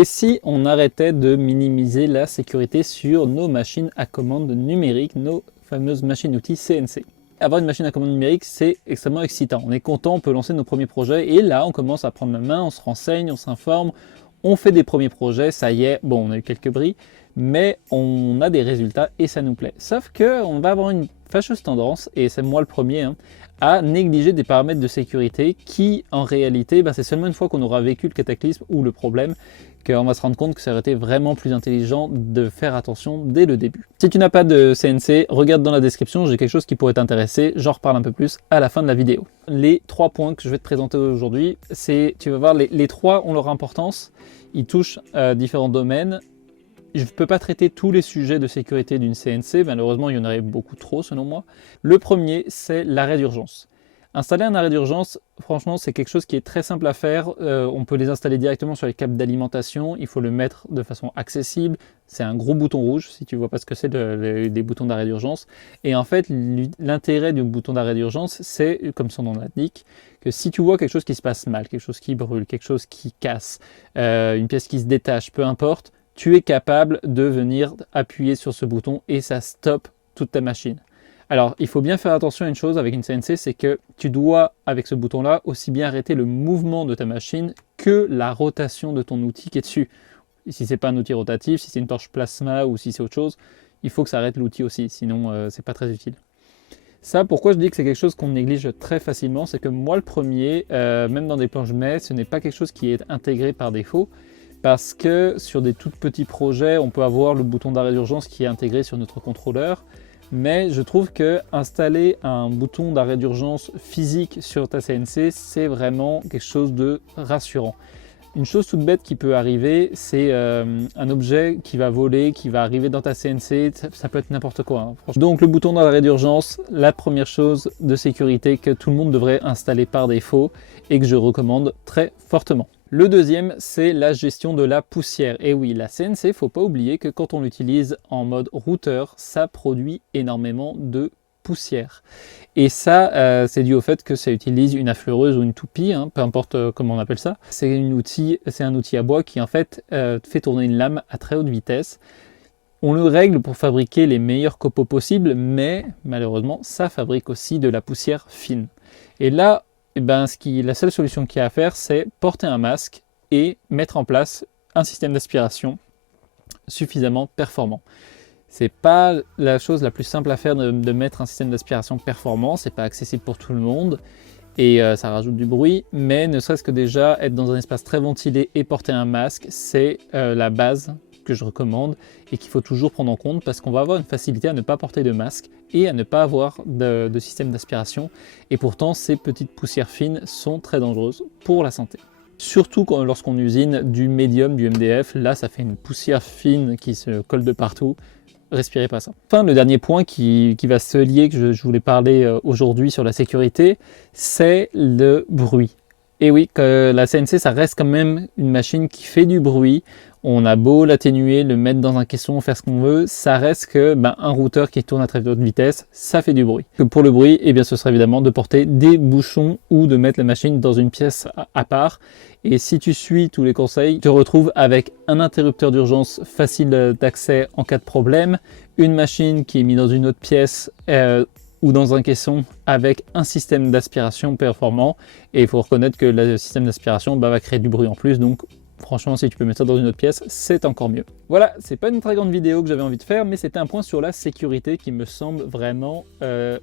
Et si on arrêtait de minimiser la sécurité sur nos machines à commande numérique, nos fameuses machines-outils CNC? Avoir une machine à commande numérique, c'est extrêmement excitant. On est content, on peut lancer nos premiers projets et là, on commence à prendre la main, on se renseigne, on s'informe, on fait des premiers projets, ça y est, bon, on a eu quelques bris, mais on a des résultats et ça nous plaît. Sauf qu'on va avoir une fâcheuse tendance, et c'est moi le premier, à négliger des paramètres de sécurité qui, en réalité, c'est seulement une fois qu'on aura vécu le cataclysme ou le problème qu'on va se rendre compte que ça aurait été vraiment plus intelligent de faire attention dès le début. Si tu n'as pas de CNC, regarde dans la description, j'ai quelque chose qui pourrait t'intéresser, j'en reparle un peu plus à la fin de la vidéo. Les 3 points que je vais te présenter aujourd'hui, tu vas voir, les 3 ont leur importance, ils touchent différents domaines. Je ne peux pas traiter tous les sujets de sécurité d'une CNC, malheureusement il y en aurait beaucoup trop selon moi. Le premier, c'est l'arrêt d'urgence. Installer un arrêt d'urgence, franchement, c'est quelque chose qui est très simple à faire. On peut les installer directement sur les câbles d'alimentation. Il faut le mettre de façon accessible. C'est un gros bouton rouge, si tu ne vois pas ce que c'est des boutons d'arrêt d'urgence. Et en fait, l'intérêt du bouton d'arrêt d'urgence, c'est, comme son nom l'indique, que si tu vois quelque chose qui se passe mal, quelque chose qui brûle, quelque chose qui casse, une pièce qui se détache, peu importe, tu es capable de venir appuyer sur ce bouton et ça stoppe toute ta machine. Alors, il faut bien faire attention à une chose avec une CNC, c'est que tu dois, avec ce bouton-là, aussi bien arrêter le mouvement de ta machine que la rotation de ton outil qui est dessus. Et si ce n'est pas un outil rotatif, si c'est une torche plasma ou si c'est autre chose, il faut que ça arrête l'outil aussi, sinon c'est pas très utile. Ça, pourquoi je dis que c'est quelque chose qu'on néglige très facilement, c'est que moi le premier, même dans des plans je mets, ce n'est pas quelque chose qui est intégré par défaut, parce que sur des tout petits projets, on peut avoir le bouton d'arrêt d'urgence qui est intégré sur notre contrôleur. Mais je trouve que installer un bouton d'arrêt d'urgence physique sur ta CNC, c'est vraiment quelque chose de rassurant. Une chose toute bête qui peut arriver, c'est un objet qui va voler, qui va arriver dans ta CNC, ça peut être n'importe quoi. Donc le bouton d'arrêt d'urgence, la première chose de sécurité que tout le monde devrait installer par défaut et que je recommande très fortement. Le deuxième, c'est la gestion de la poussière. Et oui, la CNC, il ne faut pas oublier que quand on l'utilise en mode routeur, ça produit énormément de poussière. Et ça, c'est dû au fait que ça utilise une affleureuse ou une toupie, peu importe comment on appelle ça. C'est un outil à bois qui en fait fait tourner une lame à très haute vitesse. On le règle pour fabriquer les meilleurs copeaux possibles, mais malheureusement, ça fabrique aussi de la poussière fine. Et là, la seule solution qu'il y a à faire, c'est porter un masque et mettre en place un système d'aspiration suffisamment performant. C'est pas la chose la plus simple à faire de mettre un système d'aspiration performant, c'est pas accessible pour tout le monde et ça rajoute du bruit, mais ne serait-ce que déjà être dans un espace très ventilé et porter un masque, c'est la base que je recommande et qu'il faut toujours prendre en compte parce qu'on va avoir une facilité à ne pas porter de masque et à ne pas avoir de système d'aspiration et pourtant ces petites poussières fines sont très dangereuses pour la santé. Surtout lorsqu'on usine du médium, du MDF, là ça fait une poussière fine qui se colle de partout, respirez pas ça. Enfin, le dernier point qui va se lier, que je voulais parler aujourd'hui sur la sécurité, c'est le bruit. Et oui, que la CNC ça reste quand même une machine qui fait du bruit. On a beau l'atténuer, le mettre dans un caisson, faire ce qu'on veut, ça reste que un routeur qui tourne à très haute vitesse, ça fait du bruit. Que pour le bruit, ce serait évidemment de porter des bouchons ou de mettre la machine dans une pièce à part. Et si tu suis tous les conseils, tu te retrouves avec un interrupteur d'urgence facile d'accès en cas de problème, une machine qui est mise dans une autre pièce ou dans un caisson avec un système d'aspiration performant. Et il faut reconnaître que le système d'aspiration va créer du bruit en plus, donc franchement, si tu peux mettre ça dans une autre pièce, c'est encore mieux. Voilà, c'est pas une très grande vidéo que j'avais envie de faire, mais c'était un point sur la sécurité qui me semble vraiment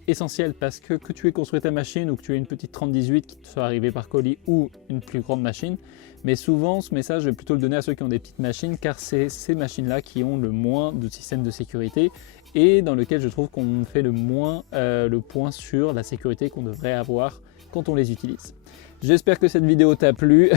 essentiel parce que tu aies construit ta machine ou que tu aies une petite 3018 qui te soit arrivée par colis ou une plus grande machine, mais souvent ce message, je vais plutôt le donner à ceux qui ont des petites machines car c'est ces machines-là qui ont le moins de système de sécurité et dans lequel je trouve qu'on fait le moins le point sur la sécurité qu'on devrait avoir quand on les utilise. J'espère que cette vidéo t'a plu.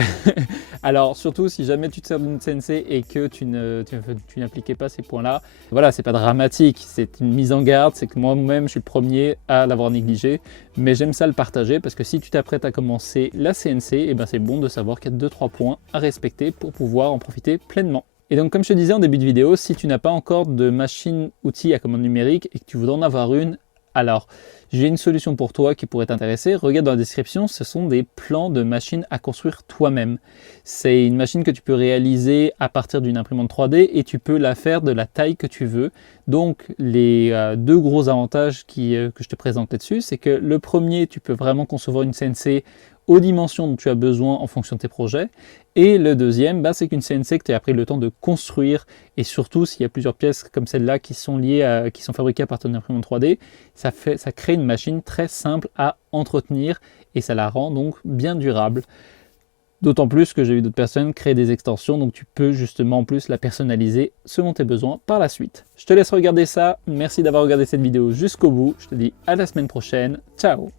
Alors surtout si jamais tu te sers d'une CNC et que tu n'appliquais pas ces points-là, voilà, c'est pas dramatique, c'est une mise en garde, c'est que moi-même je suis le premier à l'avoir négligé, mais j'aime ça le partager parce que si tu t'apprêtes à commencer la CNC, c'est bon de savoir qu'il y a 2-3 points à respecter pour pouvoir en profiter pleinement. Et donc comme je te disais en début de vidéo, si tu n'as pas encore de machine-outil à commande numérique et que tu voudrais en avoir une, Alors, j'ai une solution pour toi qui pourrait t'intéresser. Regarde dans la description, ce sont des plans de machines à construire toi-même. C'est une machine que tu peux réaliser à partir d'une imprimante 3D et tu peux la faire de la taille que tu veux. Donc, les deux gros avantages que je te présente là-dessus, c'est que le premier, tu peux vraiment concevoir une CNC aux dimensions dont tu as besoin en fonction de tes projets. Et le deuxième, c'est qu'une CNC que tu as pris le temps de construire, et surtout s'il y a plusieurs pièces comme celle-là qui sont qui sont fabriquées à partir d'une imprimante 3D, ça crée une machine très simple à entretenir et ça la rend donc bien durable. D'autant plus que j'ai vu d'autres personnes créer des extensions, donc tu peux justement en plus la personnaliser selon tes besoins par la suite. Je te laisse regarder ça, merci d'avoir regardé cette vidéo jusqu'au bout, je te dis à la semaine prochaine, ciao!